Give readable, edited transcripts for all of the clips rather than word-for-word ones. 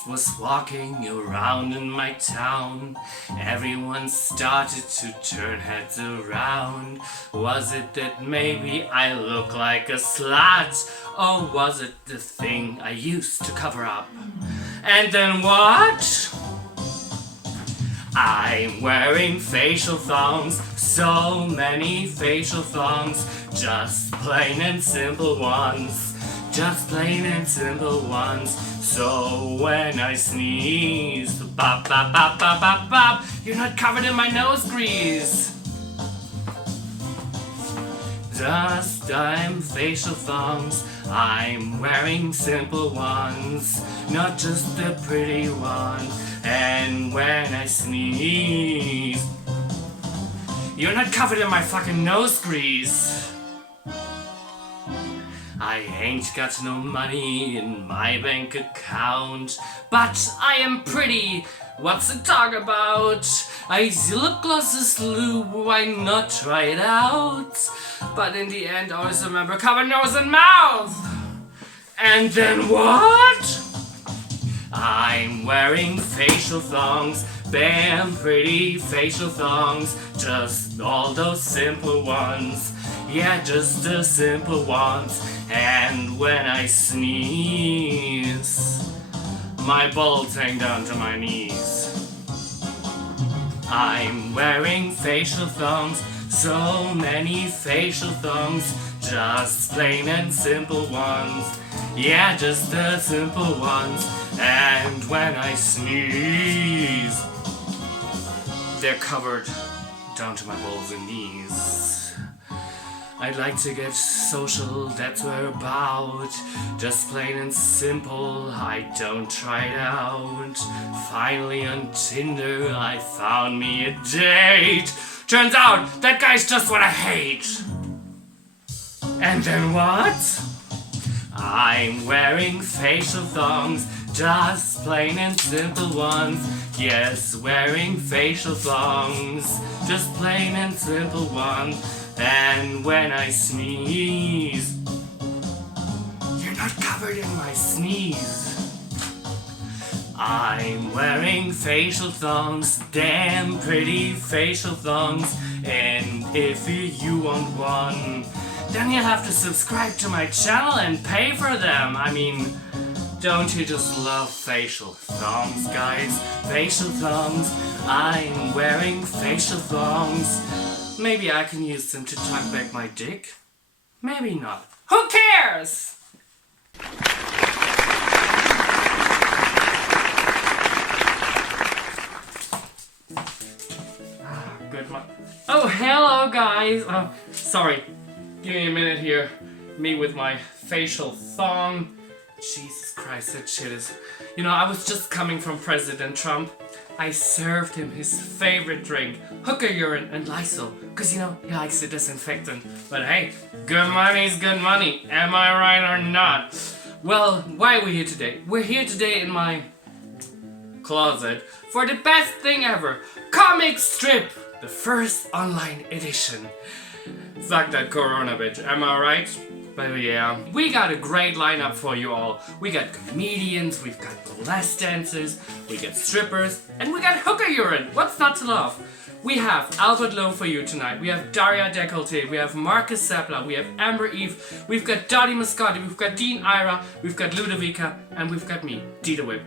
just was walking around in my town. Everyone started to turn heads around. Was it that maybe I look like a slut? Or was it the thing I used to cover up? And then what? I'm wearing facial thongs, so many facial thongs, just plain and simple ones, just plain and simple ones. So when I sneeze, bop bop bop bop bop bop, you're not covered in my nose grease. Just I'm facial thongs, I'm wearing simple ones, not just the pretty ones. And when I sneeze, you're not covered in my fucking nose grease. I ain't got no money in my bank account, but I am pretty. What's the talk about? I use lip glosses, Louw, why not try it out? But in the end, always remember, cover nose and mouth. And then what? I'm wearing facial thongs, bam, pretty facial thongs, just all those simple ones, yeah, just the simple ones. And when I sneeze, my balls hang down to my knees. I'm wearing facial thongs, so many facial thongs, just plain and simple ones, yeah, just the simple ones. And when I sneeze, they're covered down to my balls and knees. I'd like to get social, that's what we're about. Just plain and simple, I don't try it out. Finally on Tinder, I found me a date. Turns out, that guy's just what I hate. And then what? I'm wearing facial thongs, just plain and simple ones. Yes, wearing facial thongs, just plain and simple ones. And when I sneeze, you're not covered in my sneeze. I'm wearing facial thongs, damn pretty facial thongs. And if you want one, then you'll have to subscribe to my channel and pay for them. I mean, don't you just love facial thongs, guys? Facial thongs, I'm wearing facial thongs. Maybe I can use them to tuck back my dick. Maybe not. Who cares? Good one. Oh, hello guys. Oh, sorry. Give me a minute here. Me with my facial thong. Jesus Christ, that shit is... You know, I was just coming from President Trump. I served him his favorite drink, hooker urine and Lysol, because, you know, he likes the disinfectant. But hey, good money's good money, am I right or not? Well, why are we here today? We're here today in my closet for the best thing ever, comic strip, the first online edition. Fuck that corona bitch, am I right? But yeah, we got a great lineup for you all. We got comedians, we've got burlesque dancers, we got strippers, and we got hooker urine. What's not to love? We have Louw for you tonight. We have Daria Décolleté, we have Markus Seppälä, we have Amber Eve, we've got Dotti Moscati, we've got Ira, we've got Ludovica, and we've got me, Dita.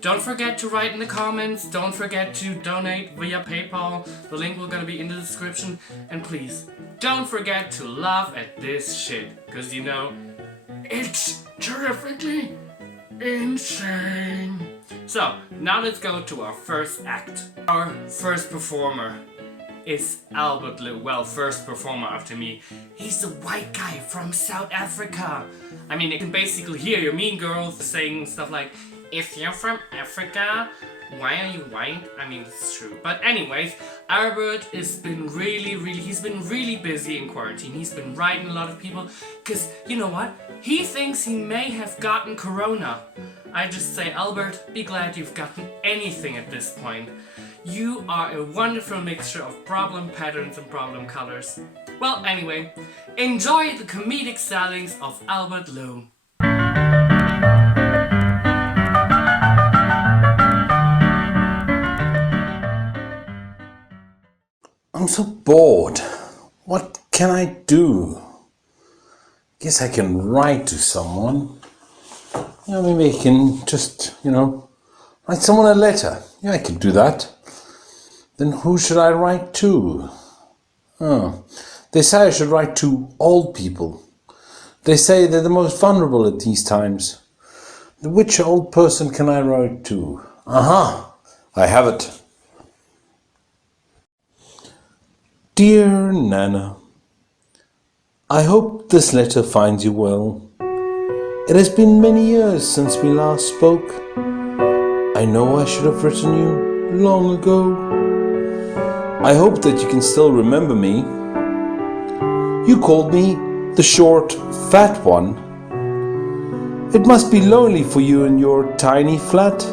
Don't forget to write in the comments, don't forget to donate via PayPal, the link will gonna be in the description, and please, don't forget to laugh at this shit, cause you know, it's terrifically insane. So, now let's go to our first act. Our first performer is Louw. Well, first performer after me. He's a white guy from South Africa. I mean, you can basically hear your mean girls saying stuff like, if you're from Africa, why are you white? I mean, it's true. But anyways, Albert has been he's been really busy in quarantine. He's been writing a lot of people, because, you know what? He thinks he may have gotten corona. I just say, Albert, be glad you've gotten anything at this point. You are a wonderful mixture of problem patterns and problem colors. Well, anyway, enjoy the comedic stylings of Louw. I'm so bored. What can I do? Guess I can write to someone. Maybe I can just, write someone a letter. Yeah, I can do that. Then who should I write to? Oh, they say I should write to old people. They say they're the most vulnerable at these times. Which old person can I write to? Aha! I have it. Dear Nana, I hope this letter finds you well. It has been many years since we last spoke. I know I should have written you long ago. I hope that you can still remember me. You called me the short, fat one. It must be lonely for you in your tiny flat.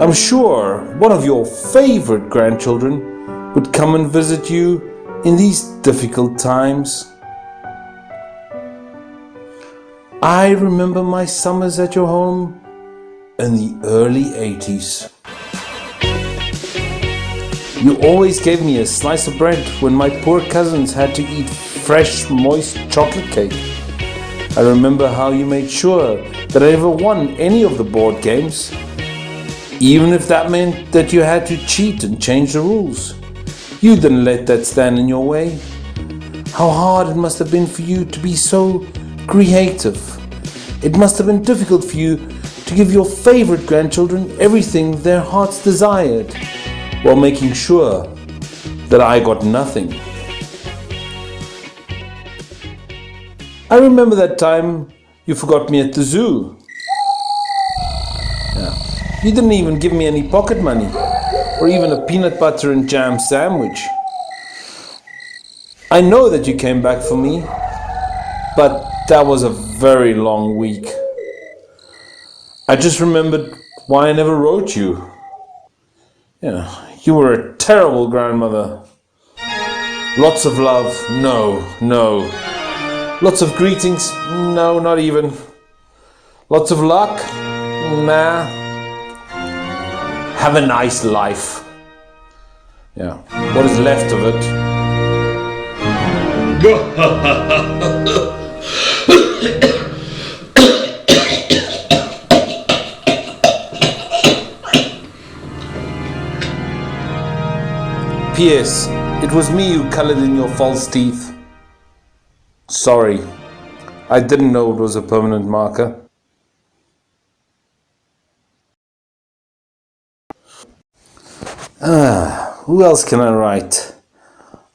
I'm sure one of your favorite grandchildren would come and visit you in these difficult times. I remember my summers at your home in the early 80s. You always gave me a slice of bread when my poor cousins had to eat fresh, moist chocolate cake. I remember how you made sure that I never won any of the board games, even if that meant that you had to cheat and change the rules. You didn't let that stand in your way. How hard it must have been for you to be so creative. It must have been difficult for you to give your favorite grandchildren everything their hearts desired, while making sure that I got nothing. I remember that time you forgot me at the zoo. Yeah. You didn't even give me any pocket money, or even a peanut butter and jam sandwich. I know that you came back for me, but that was a very long week. I just remembered why I never wrote you. You were a terrible grandmother. Lots of love, no. Lots of greetings, no, not even. Lots of luck, nah. Have a nice life. Yeah, what is left of it. P.S. It was me who colored in your false teeth. Sorry, I didn't know it was a permanent marker. Who else can I write?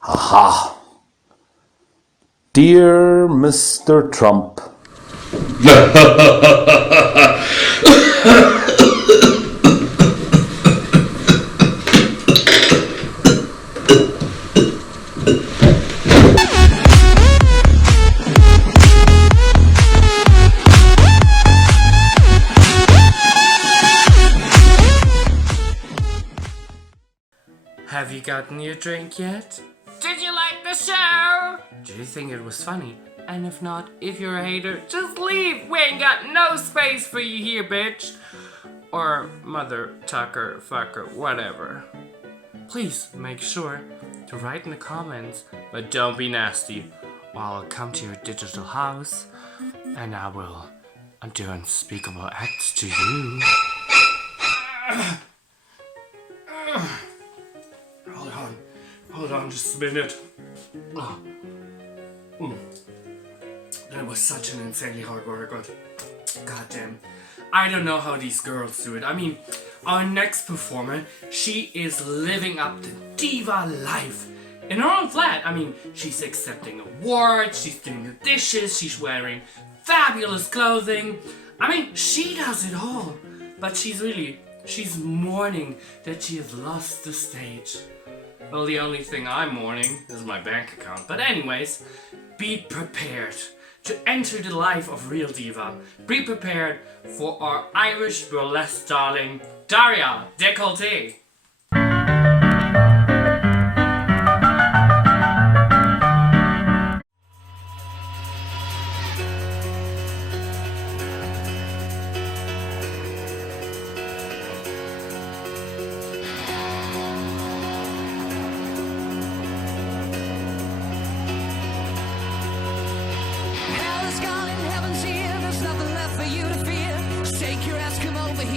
Aha! Dear Mr. Trump. Have you gotten your drink yet? Did you like the show? Did you think it was funny? And if not, if you're a hater, just leave. We ain't got no space for you here, bitch. Or mother, tucker, fucker, whatever. Please make sure to write in the comments, but don't be nasty, or I'll come to your digital house and I will do unspeakable acts to you. Hold on just a minute. That was such an insanely hard workout. Goddamn. I don't know how these girls do it. I mean, our next performer, she is living up the diva life in her own flat. I mean, she's accepting awards, she's doing the dishes, she's wearing fabulous clothing. I mean, she does it all. But she's mourning that she has lost the stage. Well, the only thing I'm mourning is my bank account. But anyways, be prepared to enter the life of real diva. Be prepared for our Irish burlesque darling, Daria, Décolleté.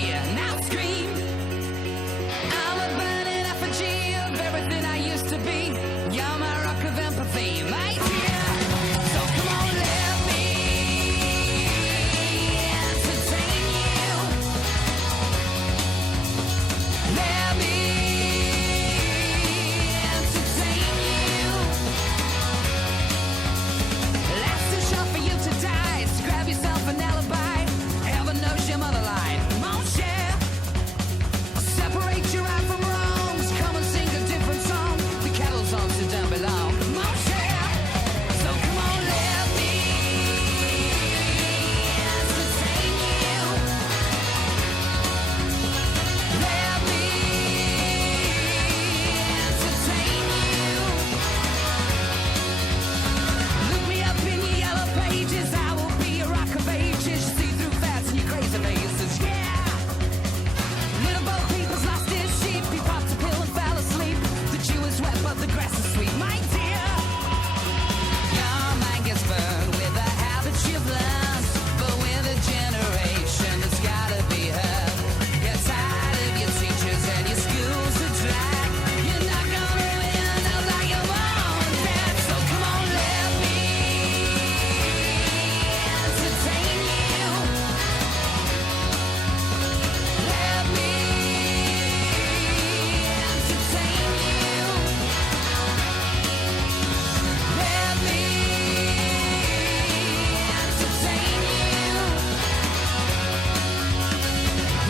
here, now scream. I'm a burning effigy of everything I used to be. You're my rock of empathy, my dear. So come on, let me entertain you. Let me entertain you. Life's too short for you to die, so grab yourself an alibi. Heaven knows your mother lied. Won't share. Separate your right from wrongs. Come and sing a different song. The cattle songs that don't belong. Won't share. So come on, let me entertain you. Let me entertain you. Look me up in your yellow pages. I will be a rock of ages. You see through fats and your crazy faces. Yeah. Little boat people's lost his sheep. He popped a pill and fell asleep. The Jew is wet, but the grass is sweet. My dear, your mind gets burned with the habits you've learned, but with a generation that's gotta be heard. You're tired of your teachers and your schools are dry. You're not gonna win out like your mom and dad. So come on, let me entertain you. Let me entertain you. Let me entertain you.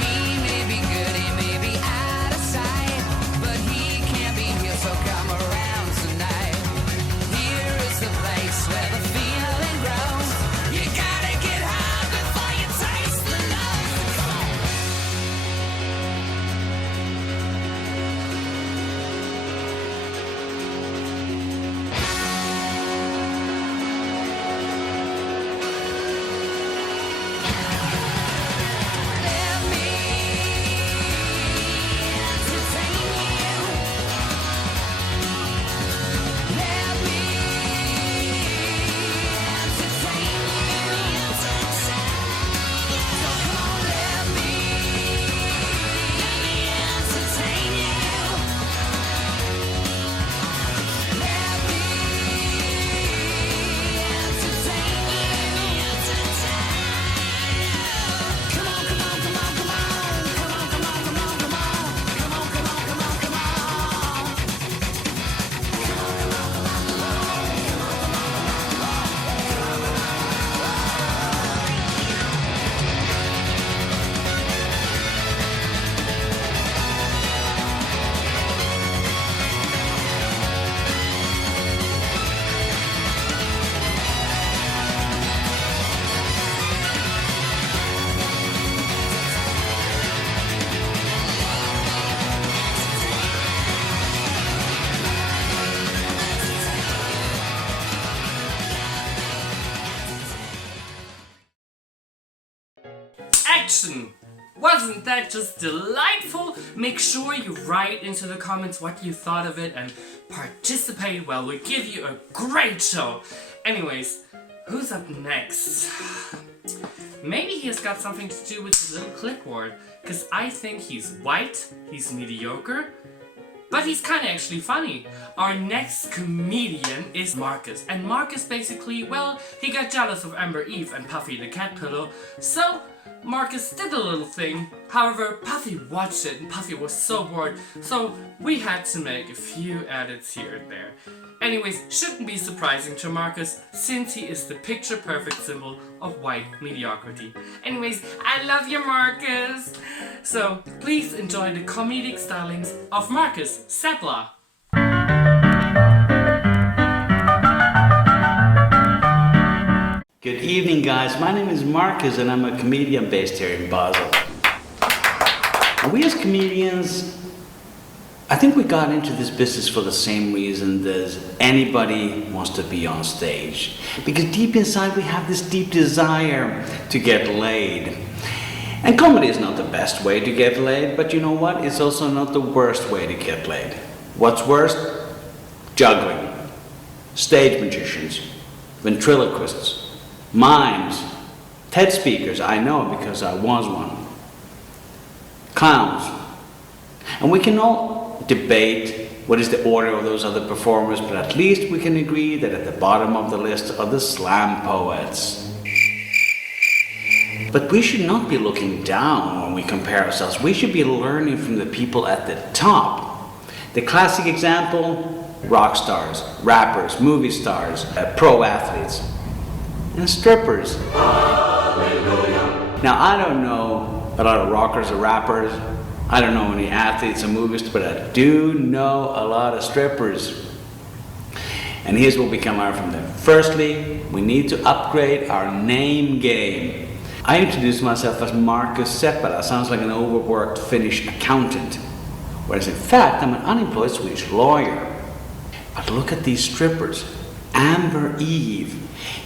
He may be good, he may be out of sight, but he can't be here, so come around tonight. Here is the place where the feeling grows. You gotta get high before you taste the love. Let me entertain you. Let me entertain you. So come on, let me entertain you. Let me entertain you. Come on, come on, come on, come on. Come on, come on, come on, come on. Come on, come on, come on, come on. Action! Wasn't that just delightful? Make sure you write into the comments what you thought of it and participate while we give you a great show. Anyways, who's up next? Maybe he has got something to do with his little clipboard, because I think he's white, he's mediocre, but he's kind of actually funny. Our next comedian is Markus, and Markus basically, well, he got jealous of Amber Eve and Puffy the cat pillow, so Markus did a little thing. However, Puffy watched it and Puffy was so bored, so we had to make a few edits here and there. Anyways, shouldn't be surprising to Markus, since he is the picture-perfect symbol of white mediocrity. Anyways, I love you, Markus! So, please enjoy the comedic stylings of Markus, Seppälä. Good evening, guys. My name is Markus and I'm a comedian based here in Basel. And we as comedians, I think we got into this business for the same reason as anybody wants to be on stage. Because deep inside we have this deep desire to get laid. And comedy is not the best way to get laid, but you know what? It's also not the worst way to get laid. What's worst? Juggling, stage magicians, ventriloquists, mimes, TED speakers. I know because I was one. clowns. And we can all debate what is the order of those other performers, but at least we can agree that at the bottom of the list are the slam poets. But we should not be looking down when we compare ourselves. We should be learning from the people at the top. The classic example, rock stars, rappers, movie stars, pro athletes, and strippers. Hallelujah. Now, I don't know a lot of rockers or rappers. I don't know any athletes or movies, but I do know a lot of strippers. And here's what we can learn from them. Firstly, we need to upgrade our name game. I introduced myself as Markus Seppälä. Sounds like an overworked Finnish accountant. Whereas in fact, I'm an unemployed Swedish lawyer. But look at these strippers. Amber Eve.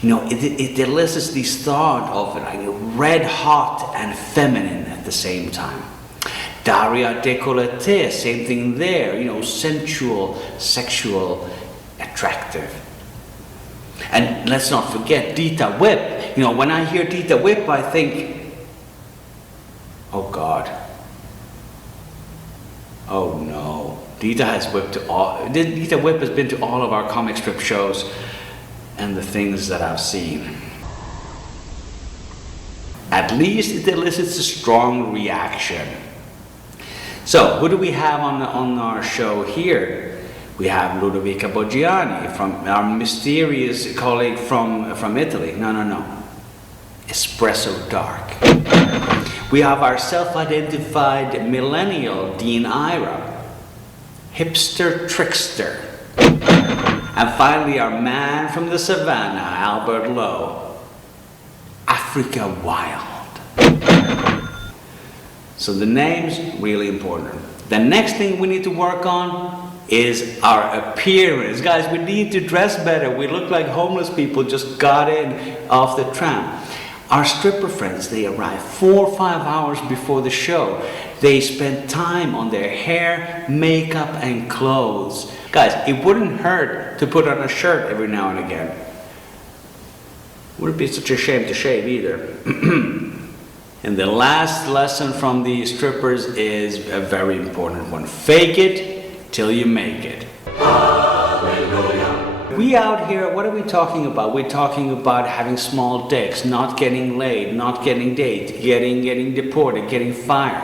You know, it elicits this thought of like red hot and feminine at the same time. Daria, Décolleté, same thing there. You know, sensual, sexual, attractive. And let's not forget Dita Whip. You know, when I hear Dita Whip, I think, oh God. Oh no. Dita Whip has been to all of our comic strip shows and the things that I've seen. At least it elicits a strong reaction. So, who do we have on our show here? We have Ludovica Boggiani, from our mysterious colleague from Italy. No. Espresso Dark. We have our self-identified millennial, Dean Ira. Hipster Trickster. And finally, our man from the savannah, Albert Louw. Africa Wild. So the name's really important. The next thing we need to work on is our appearance. Guys, we need to dress better. We look like homeless people just got in off the tram. Our stripper friends, they arrive 4 or 5 hours before the show. They spend time on their hair, makeup, and clothes. Guys, it wouldn't hurt to put on a shirt every now and again. Wouldn't be such a shame to shave either. And the last lesson from the strippers is a very important one. Fake it till you make it. Hallelujah. We out here, what are we talking about? We're talking about having small dicks, not getting laid, not getting dates, getting deported, getting fired.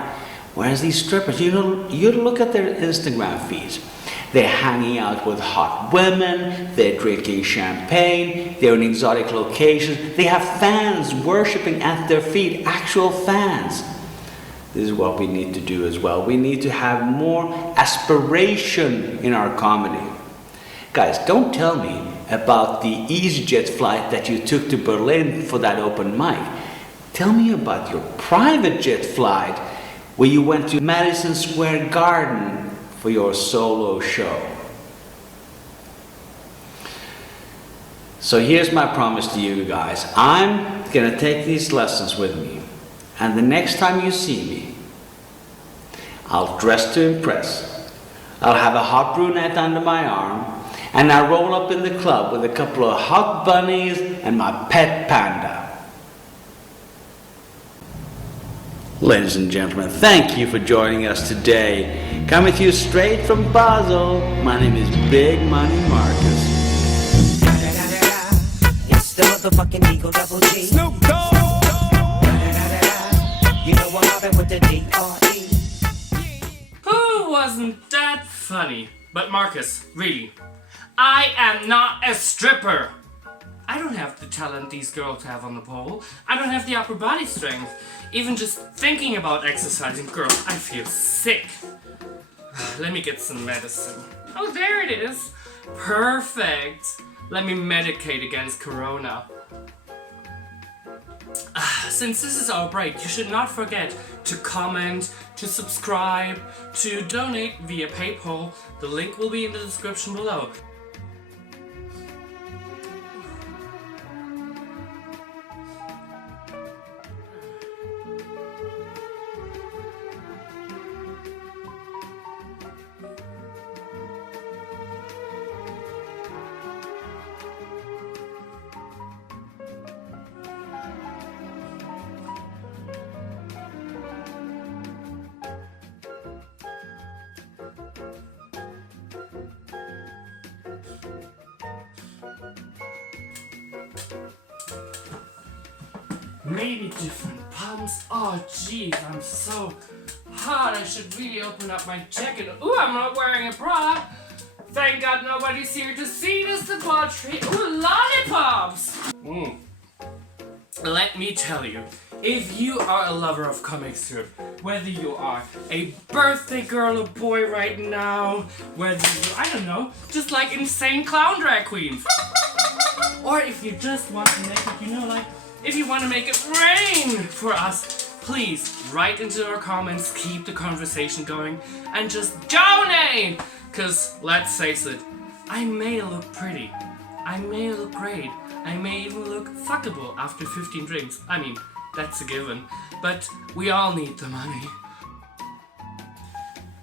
Whereas these strippers, you look at their Instagram feeds. They're hanging out with hot women, they're drinking champagne, they're in exotic locations, they have fans worshipping at their feet, actual fans. This is what we need to do as well. We need to have more aspiration in our comedy. Guys, don't tell me about the EasyJet flight that you took to Berlin for that open mic. Tell me about your private jet flight where you went to Madison Square Garden for your solo show. So here's my promise to you guys. I'm gonna take these lessons with me, and the next time you see me, I'll dress to impress. I'll have a hot brunette under my arm, and I'll roll up in the club with a couple of hot bunnies and my pet panda. Ladies and gentlemen, thank you for joining us today. Coming to you straight from Basel, my name is Big Money Markus. It's the motherfucking Eagle Double G. Snoop Dogg. You know I'm mobbing with the D.R.E. Who wasn't that funny? But Markus, really, I am not a stripper. I don't have the talent these girls have on the pole. I don't have the upper body strength. Even just thinking about exercising, girls, I feel sick. Let me get some medicine. Oh, there it is. Perfect. Let me medicate against corona. Since this is our break, you should not forget to comment, to subscribe, to donate via PayPal. The link will be in the description below. maybe different pumps. Oh jeez, I'm so hot. I should really open up my jacket. Ooh, I'm not wearing a bra. Thank God nobody's here to see this debauchery. Ooh, lollipops! Let me tell you, if you are a lover of comic strip, whether you are a birthday girl or boy right now, whether you, I don't know, just like insane clown drag queens, or if you just want to make it, you know, like, if you want to make it rain for us, please write into our comments, keep the conversation going, and just donate! Cause let's face it, I may look pretty, I may look great, I may even look fuckable after 15 drinks. I mean, that's a given, but we all need the money.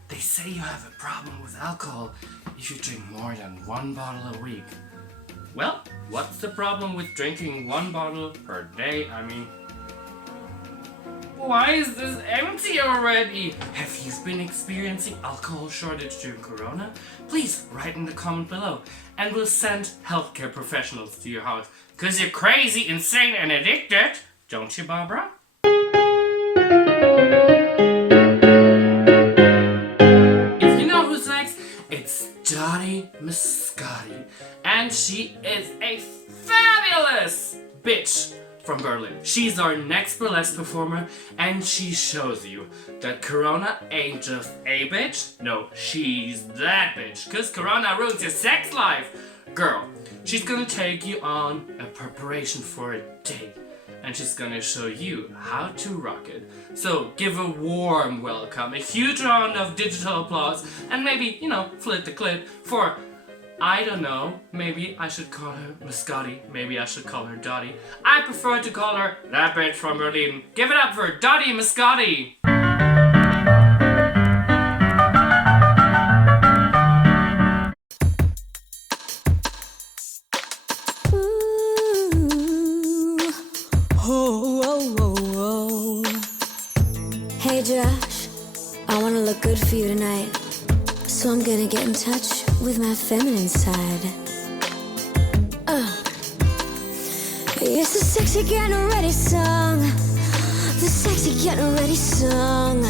They say you have a problem with alcohol if you drink more than 1 bottle a week. Well, what's the problem with drinking 1 bottle per day? I mean, why is this empty already? Have you been experiencing alcohol shortage during Corona? Please write in the comment below and we'll send healthcare professionals to your house. Cause you're crazy, insane and addicted, don't you, Barbara? If you know who's next, it's Dotti Moscati. And she is a fabulous bitch from Berlin. She's our next burlesque performer and she shows you that Corona ain't just a bitch, no, she's that bitch, cause Corona ruins your sex life. Girl, she's gonna take you on a preparation for a date and she's gonna show you how to rock it. So give a warm welcome, a huge round of digital applause and maybe, you know, flit the clit for, I don't know, maybe I should call her Moscati, maybe I should call her Dotti. I prefer to call her that bitch from Berlin. Give it up for Dotti Moscati! Hey Josh, I wanna look good for you tonight, so I'm gonna get in touch with my feminine side. It's the sexy getting ready song, the sexy getting ready song.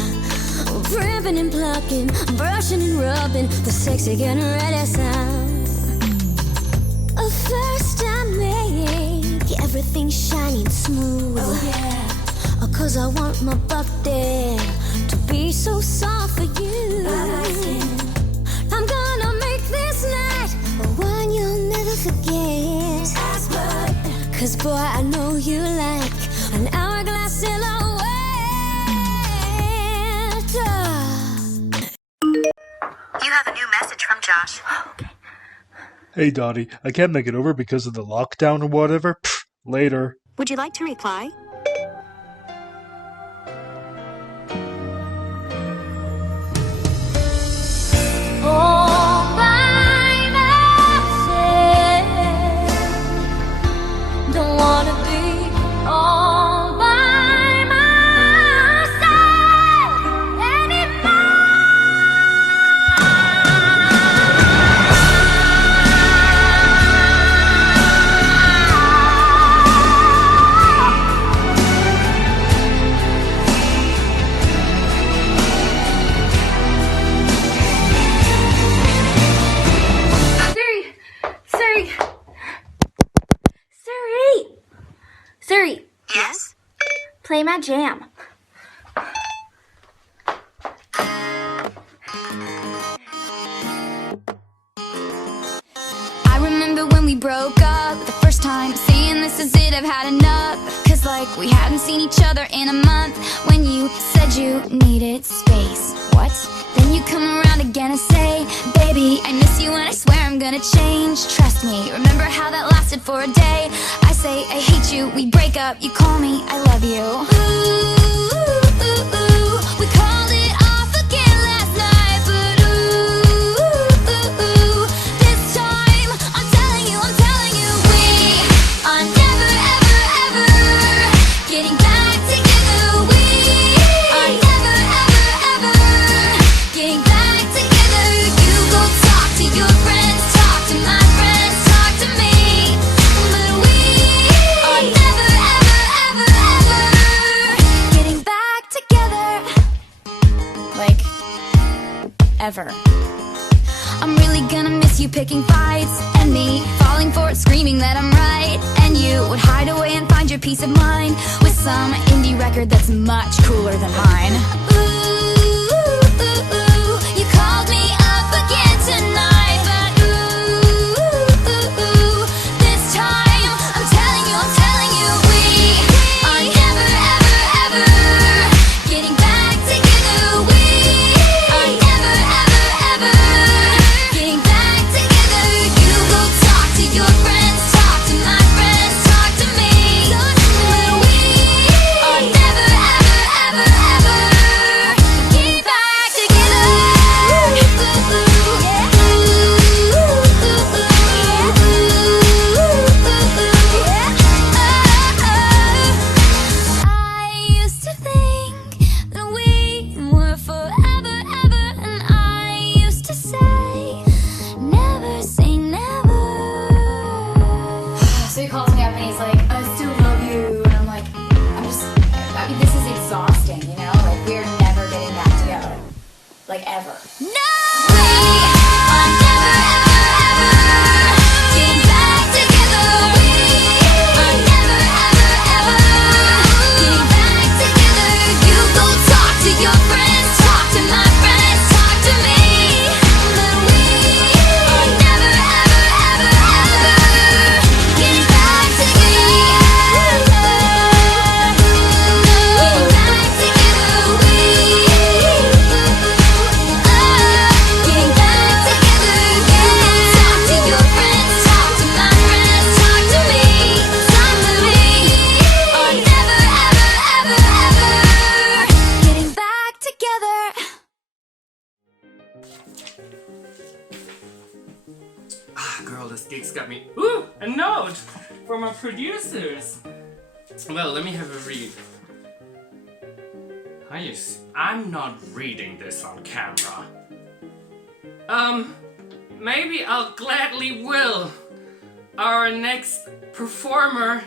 Primping and plucking, brushing and rubbing, the sexy getting ready song. First I make everything shiny and smooth. Oh yeah. 'Cause I want my body to be so soft for you. I'm gonna make this night one you'll never forget. 'Cause boy, I know you like an hourglass silhouette. You have a new message from Josh. Okay. Hey Dotti, I can't make it over because of the lockdown or whatever. Pfft, later. Would you like to reply? All by myself, don't wanna be all by myself anymore. Siri, Yes? play my jam. I remember when we broke up the first time, saying this is it, I've had enough. 'Cause like we hadn't seen each other in a month. When you said you needed space. What? Then you come around again and say, baby, I miss you and I swear I'm gonna change. Trust me, remember how that lasted for a day? I say I hate you, we break up, you call me, I love you. Ooh, ooh, ooh, ooh. We called it off again last night, but ooh, ooh, ooh, ooh. This time, I'm telling you, we are never, ever, ever getting back together. We are never, ever, ever getting back together. You go talk to your friends, talk to my friends, talk to me. But we are never, ever, ever, ever forever. I'm really gonna miss you picking fights, and me falling for it, screaming that I'm right. And you would hide away and find your peace of mind with some indie record that's much cooler than mine. Ooh, you called me up again tonight, but this time I'm telling you, we are never, ever, ever getting back together. We are never, ever, ever getting back together. You go talk to your friends, talk to my friends, talk to me. But we are never, ever, ever, ever getting back together. I used to think that we were forever, ever, and I used to say, never say never. So he calls me up and he's like, I still love you. And I'm like, I mean, this is exhausting, you know? Like, we're never getting back together. Like, ever. No! We are never, ever, ever getting back together. We are never, ever, ever getting back together. You go talk to your friends, talk to my friends, talk to me. But we are never, ever, ever, ever getting back together. Getting back together. We getting back together. You talk to your friends, talk to my friends, talk to me. Talk to me. Are never, ever, ever, ever getting back together. Ah, girl, this gig's got me. Ooh, a note from our producers. Well, let me have a read. I'm not reading this on camera. Maybe I'll gladly will. Our next performer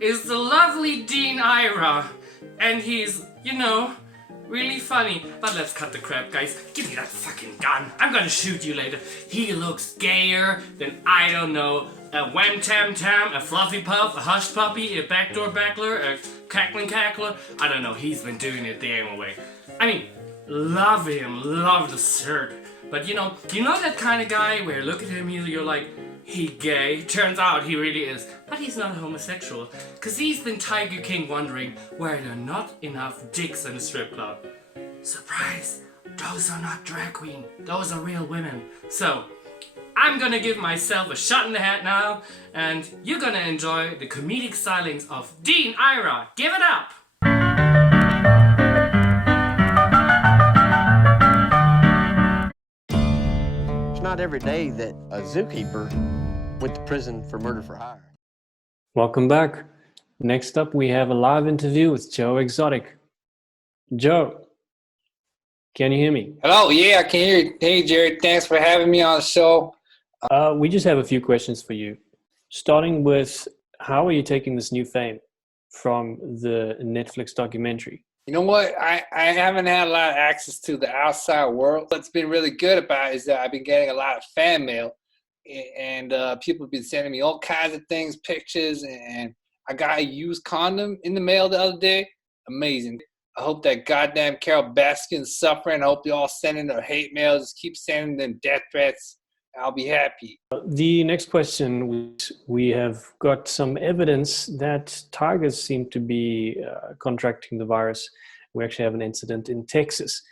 is the lovely Dean Ira, and he's, really funny. But let's cut the crap, guys. Give me that fucking gun. I'm gonna shoot you later. He looks gayer than, I don't know, a wham tam tam, a fluffy puff, a hush puppy, a backdoor backler, a cackling cackler. I don't know, he's been doing it the anal way. I mean, love him, love the shirt. But you know that kind of guy where look at him, you're like, he gay. Turns out he really is. But he's not homosexual. Cause he's been Tiger King wondering why there are not enough dicks in a strip club. Surprise! Those are not drag queen. Those are real women. So, I'm gonna give myself a shot in the head now, and you're gonna enjoy the comedic stylings of Dean Ira. Give it up! It's not every day that a zookeeper went to prison for murder for hire. Welcome back. Next up, we have a live interview with Joe Exotic. Joe, can you hear me? Hello, yeah, I can hear you. Hey, Jared, thanks for having me on the show. We just have a few questions for you. Starting with, how are you taking this new fame from the Netflix documentary? You know what? I haven't had a lot of access to the outside world. What's been really good about it is that I've been getting a lot of fan mail, and people have been sending me all kinds of things, pictures, and I got a used condom in the mail the other day. Amazing. I hope that goddamn Carol Baskin's suffering. I hope they all sending their hate mail. Just keep sending them death threats. I'll be happy. The next question, we have got some evidence that tigers seem to be contracting the virus. We actually have an incident in Texas,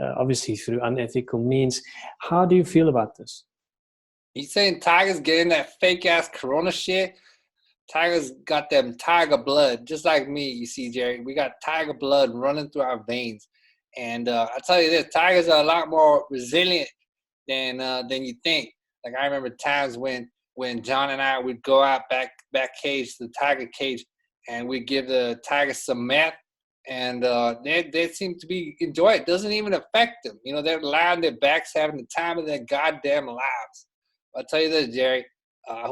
obviously through unethical means. How do you feel about this? You saying tigers getting that fake ass corona shit? Tigers got them tiger blood, just like me, you see, Jerry. We got tiger blood running through our veins. And I tell you this, tigers are a lot more resilient than you think. Like I remember times when John and I would go out back cage to the tiger cage, and we'd give the tigers some meth, and they seem to be enjoy it. Doesn't even affect them. You know, they're lying on their backs, having the time of their goddamn lives. I'll tell you this, Jerry. I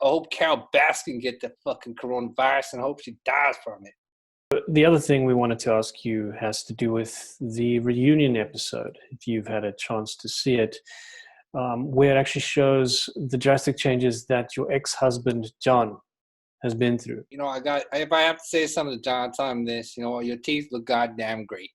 hope Carol Baskin get the fucking coronavirus, and I hope she dies from it. The other thing we wanted to ask you has to do with the reunion episode, if you've had a chance to see it, where it actually shows the drastic changes that your ex-husband, John, has been through. You know, if I have to say something to John, tell him this, you know, your teeth look goddamn great.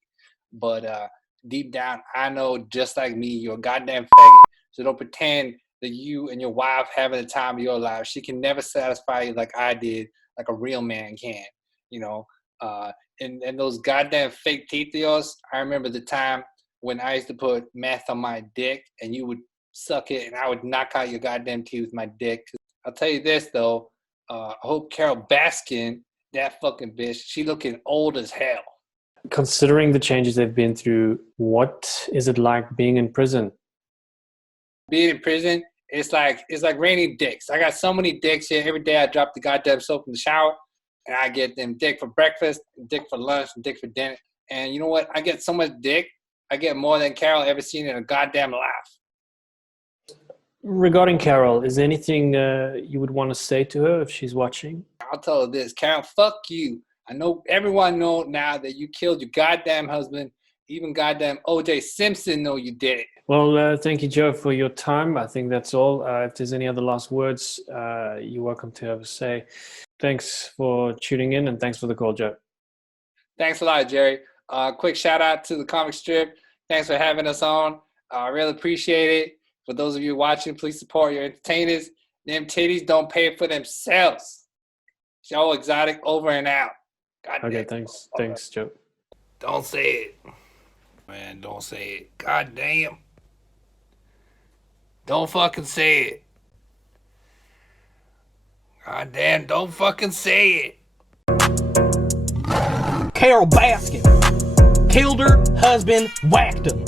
But deep down, I know just like me, you're a goddamn faggot. So don't pretend that you and your wife having the time of your life. She can never satisfy you like I did, like a real man can, you know. And those goddamn fake teeth of yours, I remember the time when I used to put meth on my dick and you would suck it and I would knock out your goddamn teeth with my dick. I'll tell you this, though. I hope Carol Baskin, that fucking bitch, she looking old as hell. Considering the changes they've been through, what is it like being in prison? Being in prison, it's like raining dicks. I got so many dicks here. Every day I drop the goddamn soap in the shower, and I get them dick for breakfast, dick for lunch, and dick for dinner. And you know what? I get so much dick. I get more than Carol ever seen in her goddamn life. Regarding Carol, is there anything you would want to say to her if she's watching? I'll tell her this, Carol, fuck you. I know everyone know now that you killed your goddamn husband. Even goddamn O.J. Simpson know you did it. Well, thank you, Joe, for your time. I think that's all. If there's any other last words, you're welcome to have a say. Thanks for tuning in, and thanks for the call, Joe. Thanks a lot, Jerry. Quick shout out to the comic strip. Thanks for having us on. I really appreciate it. For those of you watching, please support your entertainers. Them titties don't pay for themselves. Joe Exotic over and out. God Okay, damn. thanks. Thanks, Joe. Don't say it. Man, don't say it. God damn. Don't fucking say it. God damn, don't fucking say it. Carol Baskin killed her husband, whacked him.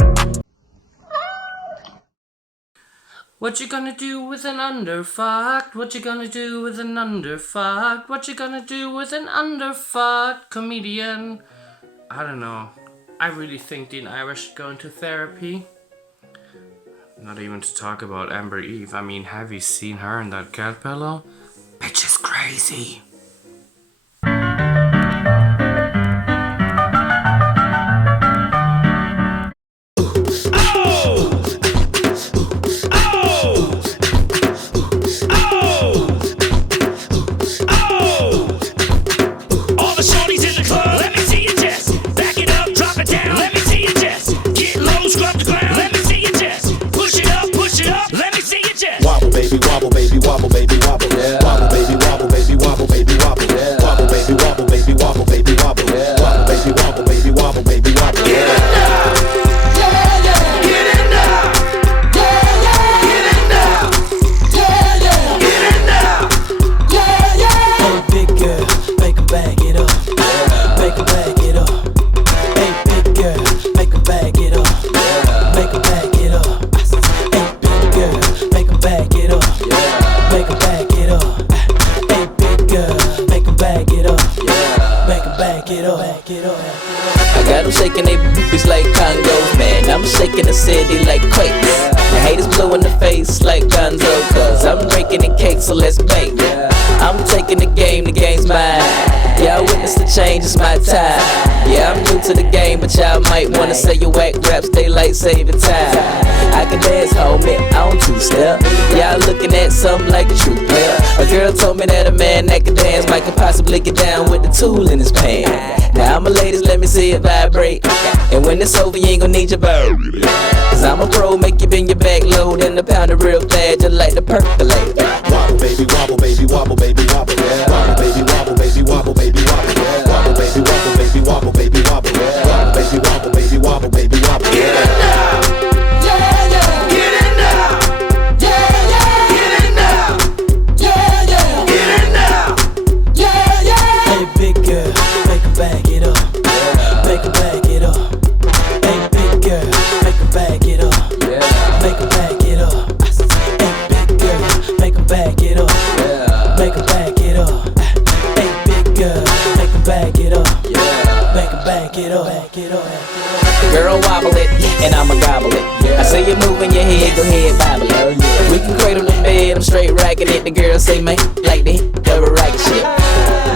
What you gonna do with an underfucked? What you gonna do with an underfucked? What you gonna do with an underfucked comedian? I don't know. I really think Dean Irish should go into therapy. Not even to talk about Amber Eve. I mean, have you seen her in that cat pillow? Bitch is crazy. Wobble, baby, wobble, baby, wobble. Yeah. Wobble, baby, wobble, baby, wobble, baby, wobble. Yeah. Wobble, baby, wobble, baby, wobble, baby, wobble. Yeah. Wobble, baby, wobble, baby, wobble, baby, wobble. Get it now, yeah, yeah. Get it now, yeah, yeah. Get it now, yeah, yeah. Get it now, yeah, yeah. Hey, big girl, make 'em bag it up. Yeah. Make 'em bag it up. Hey, big girl, make 'em bag it up. Yeah. Make 'em bag it up. Hey, big girl, make 'em bag it up. Yeah. Make 'em bag it up. Hey, big girl, make 'em bag it up. Yeah. Make 'em bag it up. Bag it up. I got them shaking they boobies like Congos, man. I'm shaking the city like quakes. The haters blue in the face like Gonzo, cause I'm breaking the cake, so let's bake. I'm taking the game's mine. Y'all witness the change, it's my time. Yeah, I'm new to the game, but y'all might wanna say your whack raps, daylight saving time. I can dance, homie, on two-step. Y'all looking at something like a true player. A girl told me that a man that can dance might could possibly get down with the tool in his pants. Now I'm a ladies, let me see it vibrate. And when it's over, you ain't gon' need your bird. Cause I'm a pro, make you bend your back low, then a pound of real fast, just like the percolate. Wobble, baby, wobble, baby, wobble, baby, wobble. Yeah. Wobble, baby, wobble, baby, wobble, baby, wobble. Yeah. Wobble, baby, wobble, baby, wobble, baby, wobble. Yeah. Wobble, baby, wobble, baby, wobble, baby, wobble. Get it now, yeah, yeah. Get it now, yeah, yeah. Get it now, yeah, yeah. Get it now, yeah, yeah. Hey, big girl, make 'em bag it up. Yeah. Make 'em bag it up. Hey, big girl, make 'em bag it up. Yeah. Make 'em bag it up. Hey, big girl, make 'em bag it up. Yeah. Make 'em bag it up. Hey, big girl, make 'em bag it up. Yeah. Make 'em bag it up. Bag it up. Girl, wobble it, and I'ma gobble it. I say you moving your head, go ahead, bobble it. We can cradle the bed, I'm straight racking it. The girl say, man, like the double racket shit.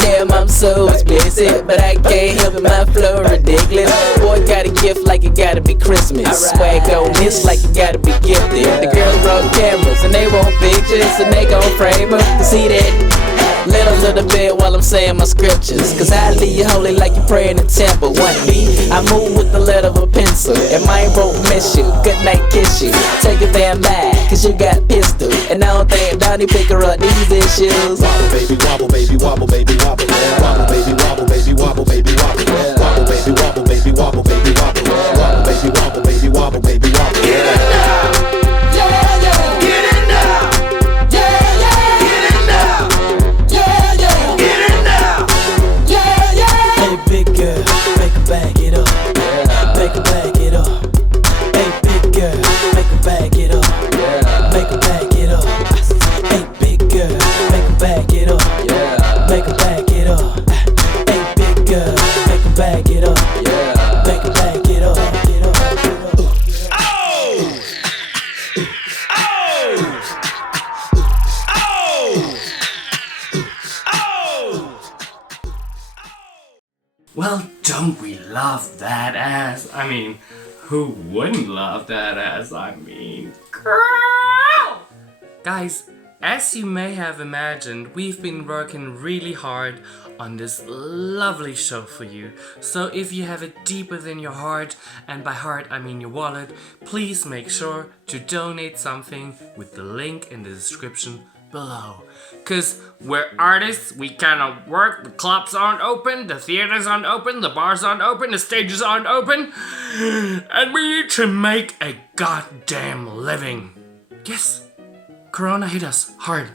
Damn, I'm so expensive. miss it, but I can't help it, my flow ridiculous. Boy got a gift like it gotta be Christmas. Swag on this like it gotta be gifted. The girls brought cameras and they want pictures and they gon' frame them. See that? Let a little bit while I'm saying my scriptures. Cause I leave you holy like you pray in the temple. 1B, I move with the lead of a pencil. And my won't miss you, good night kiss you. Take a damn back, cause you got pistol. And I don't think Donnie pick her up these issues. Wobble baby, wobble baby, wobble baby, wobble. Wobble baby, wobble baby, wobble baby, wobble. Wobble baby, wobble baby, wobble baby, wobble. Wobble baby, wobble baby, wobble baby, wobble. Get it now! Yeah, yeah! Get it now! Yeah, yeah! Get it now! Yeah, yeah! Get it now! Yeah, yeah! Hey, big girl, make 'em bag it up. Make 'em bag it up. Hey, big girl, make 'em bag it up. Make 'em bag it up. Hey, big girl, make 'em bag it up. Make 'em bag it up. Hey, big girl, make 'em bag it up. Make 'em bag it up. Well, don't we love that ass? I mean, who wouldn't love that ass? I mean, girl! Guys, as you may have imagined, we've been working really hard on this lovely show for you. So if you have it deep within your heart, and by heart I mean your wallet, please make sure to donate something with the link in the description below. Cause we're artists, we cannot work, the clubs aren't open, the theaters aren't open, the bars aren't open, the stages aren't open, and we need to make a goddamn living. Yes, Corona hit us hard.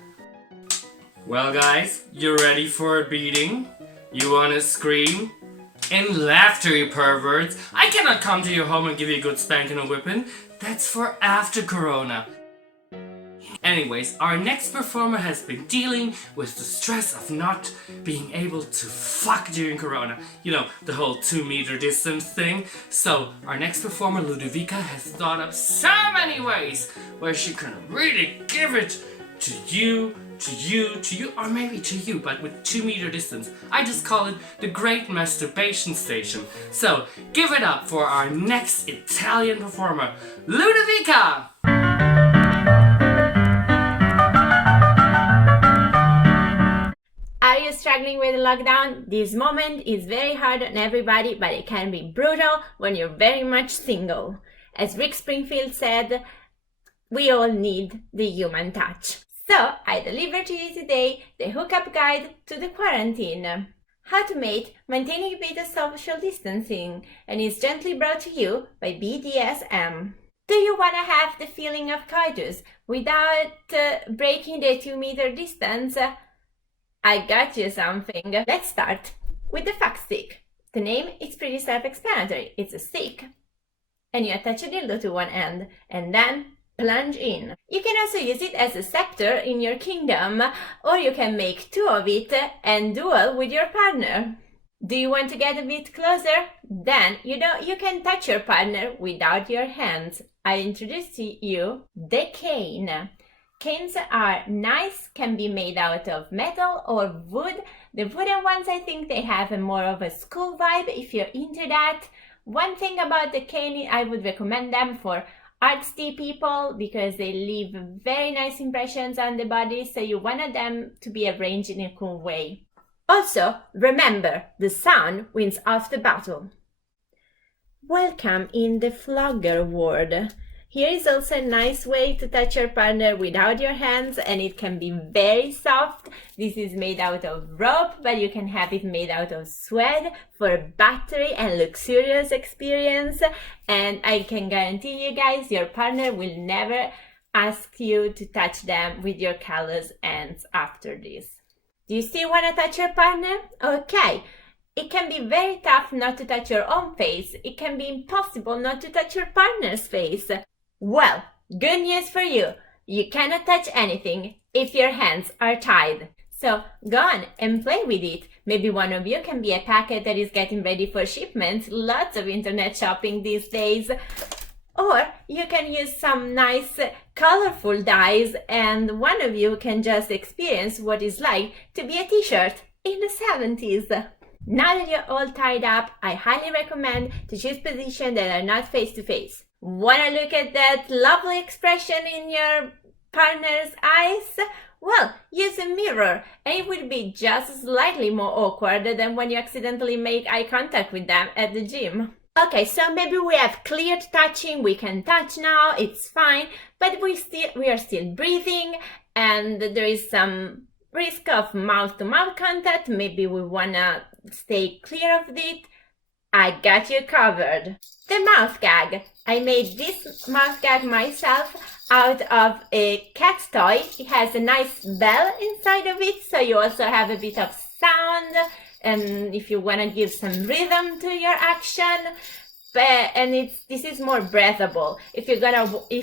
Well guys, you ready for a beating? You wanna scream? And laughter, you perverts. I cannot come to your home and give you a good spanking or whipping. That's for after Corona. Anyways, our next performer has been dealing with the stress of not being able to fuck during Corona. You know, the whole 2-meter distance thing. So, our next performer, Ludovica, has thought up so many ways where she can really give it to you, or maybe to you, but with 2-meter distance. I just call it the Great Masturbation Station. So, give it up for our next Italian performer, Ludovica! Are you struggling with the lockdown? This moment is very hard on everybody, but it can be brutal when you're very much single. As Rick Springfield said, we all need the human touch. So, I deliver to you today the hookup guide to the quarantine. How to mate, maintaining a bit of social distancing, and is gently brought to you by BDSM. Do you want to have the feeling of coitus without breaking the 2-meter distance? I got you something. Let's start with the fuck stick. The name is pretty self-explanatory. It's a stick, and you attach a dildo to one end, and then plunge in. You can also use it as a scepter in your kingdom, or you can make 2 of it and duel with your partner. Do you want to get a bit closer? Then you can touch your partner without your hands. I introduce to you the cane. Canes are nice, can be made out of metal or wood. The wooden ones, I think they have a more of a school vibe if you're into that. One thing about the cane, I would recommend them for artsy people because they leave very nice impressions on the body, so you want them to be arranged in a cool way. Also, remember, the sound wins off the battle. Welcome in the flogger world. Here is also a nice way to touch your partner without your hands, and it can be very soft. This is made out of rope, but you can have it made out of sweat for a buttery and luxurious experience. And I can guarantee you guys, your partner will never ask you to touch them with your callous hands after this. Do you still want to touch your partner? Okay. It can be very tough not to touch your own face. It can be impossible not to touch your partner's face. Well, good news for you. You cannot touch anything if your hands are tied. So go on and play with it. Maybe one of you can be a packet that is getting ready for shipment. Lots of internet shopping these days. Or you can use some nice colorful dyes and one of you can just experience what it's like to be a t-shirt in the 70s. Now that you're all tied up, I highly recommend to choose positions that are not face to face. Wanna look at that lovely expression in your partner's eyes? Well, use a mirror and it will be just slightly more awkward than when you accidentally make eye contact with them at the gym. Okay, so maybe we have cleared touching, we can touch now, it's fine, but we are still breathing and there is some risk of mouth-to-mouth contact. Maybe we wanna stay clear of it. I got you covered. The mouth gag. I made this mouth gag myself out of a cat's toy. It has a nice bell inside of it, so you also have a bit of sound, and if you want to give some rhythm to your action. And this is more breathable. If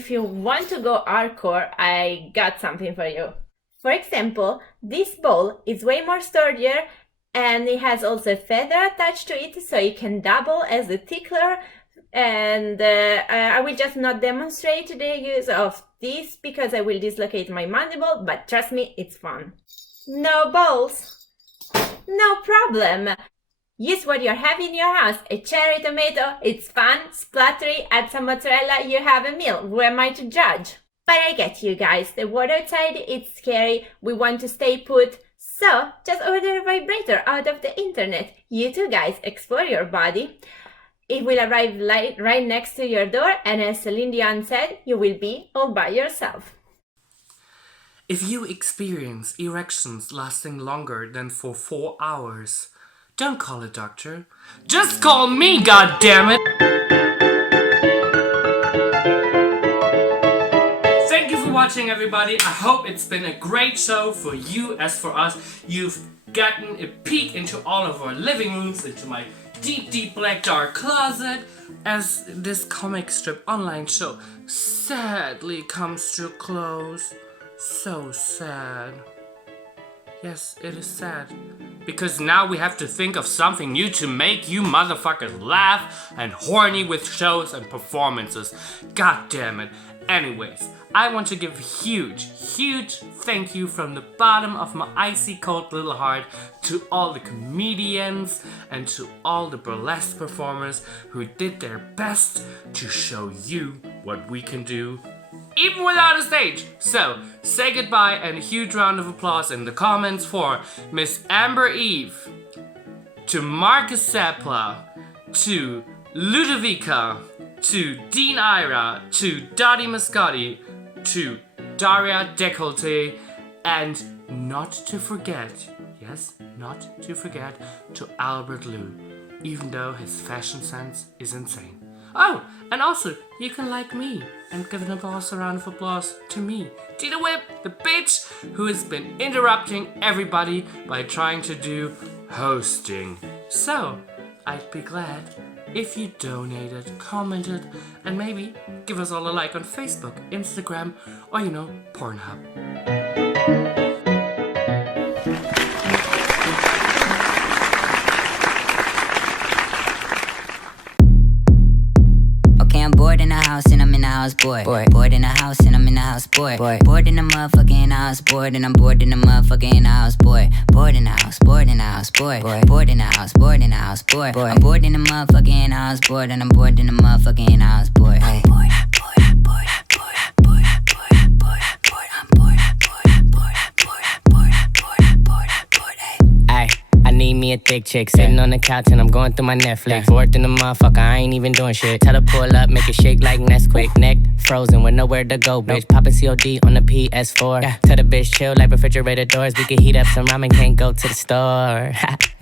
you want to go hardcore, I got something for you. For example, this ball is way more sturdier, and it has also a feather attached to it, so it can double as a tickler. And I will just not demonstrate the use of this because I will dislocate my mandible, but trust me, it's fun. No balls? No problem. Use what you have in your house. A cherry tomato, it's fun, splattery, add some mozzarella, you have a meal. Who am I to judge? But I get you guys, the world outside, it's scary, we want to stay put. So, just order a vibrator out of the internet. You too guys, explore your body. It will arrive right next to your door, and as Celine Dion said, you will be all by yourself. If you experience erections lasting longer than for 4 hours, don't call a doctor. Just call me, goddammit! Thank you for watching, everybody. I hope it's been a great show for you as for us. You've gotten a peek into all of our living rooms, into my deep black dark closet, as this comic strip online show sadly comes to a close. So sad. Yes, it is sad. Because now we have to think of something new to make you motherfuckers laugh and horny with shows and performances. God damn it. Anyways, I want to give a huge thank you from the bottom of my icy cold little heart to all the comedians and to all the burlesque performers who did their best to show you what we can do even without a stage. So, say goodbye and a huge round of applause in the comments for Miss Amber Eve, to Markus Seppälä, to Ludovica, to Dean Ira, to Dotti Moscati, to Daria Décolleté, and not to forget, yes, not to forget, to Albert Louw, even though his fashion sense is insane. Oh, and also, you can like me and give an applause, a round of applause to me, Dita Whip, the bitch who has been interrupting everybody by trying to do hosting. So, I'd be glad if you donated, commented, and maybe give us all a like on Facebook, Instagram, or Pornhub. I'm bored in the house and I'm in the house, boy. Bored in the house and I'm in the house, boy. Bored in the motherfucking house, bored and I'm bored in the motherfucking house, boy. Bored in the house, bored in the house, boy. Bored in the house, bored in the house, boy. I'm bored in the motherfucking house, bored and I'm bored in the motherfucking house, boy. Need me a thick chick, sitting on the couch and I'm going through my Netflix. Fourth in the motherfucker, I ain't even doing shit. Tell her pull up, make it shake like Nesquik. Neck frozen with nowhere to go, bitch. Poppin' COD on the PS4. Tell the bitch chill like refrigerator doors. We can heat up some ramen, can't go to the store.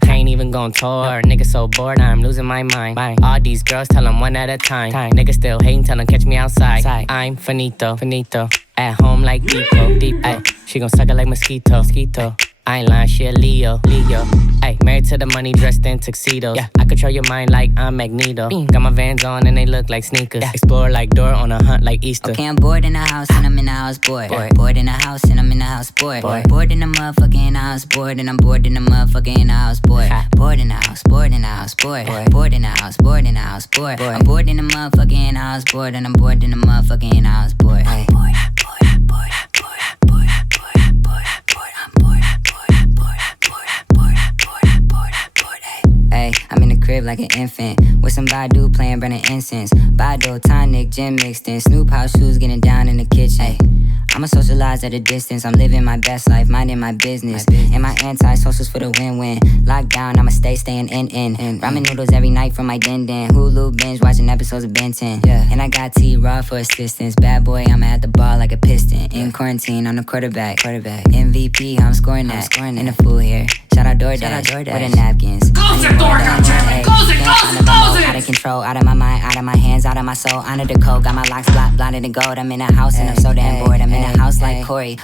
Can't even go on tour. Nigga so bored, I'm losing my mind. All these girls tell them one at a time. Nigga still hating, tell them catch me outside. I'm finito. At home like Depot. She gon' suck it like mosquito. I ain't lying, she a Leo. Ay, married to the money, dressed in tuxedos. I control your mind like I'm Magneto. Got my Vans on and they look like sneakers. Explore like Dora on a hunt like Easter. Okay, I'm bored in the house and I'm in the house, boy. Bored in the house and I'm in the house, boy. Bored in the motherfucking house, bored and I'm bored in the motherfucking house, boy. Bored in the house, bored in the house, boy. Bored in the house, bored in the house, boy. I'm bored in the motherfucking house, bored and I'm bored in the motherfucking house, boy. crib like an infant. With some Badu playing burning incense. Badu, tonic, gin mixed in. Snoop house shoes getting down in the kitchen. I'ma socialize at a distance. I'm living my best life, minding my business. And my anti-socials for the win-win. Lockdown, I'ma staying in. Ramen noodles every night from my din-din. Hulu binge watching episodes of Ben 10. And I got T-Raw for assistance. Bad boy, I'm at the ball like a piston. In quarantine, I'm the quarterback. MVP, I'm scoring that. And the fool here. Shout out DoorDash. With the napkins. Close it, DoorDash, Jeremy. Close it. Out of control, out of my mind, out of my hands, out of my soul. Under the code, got my locks blocked, blinded in gold. I'm in a house and I'm so damn bored. I'm in a house like Corey.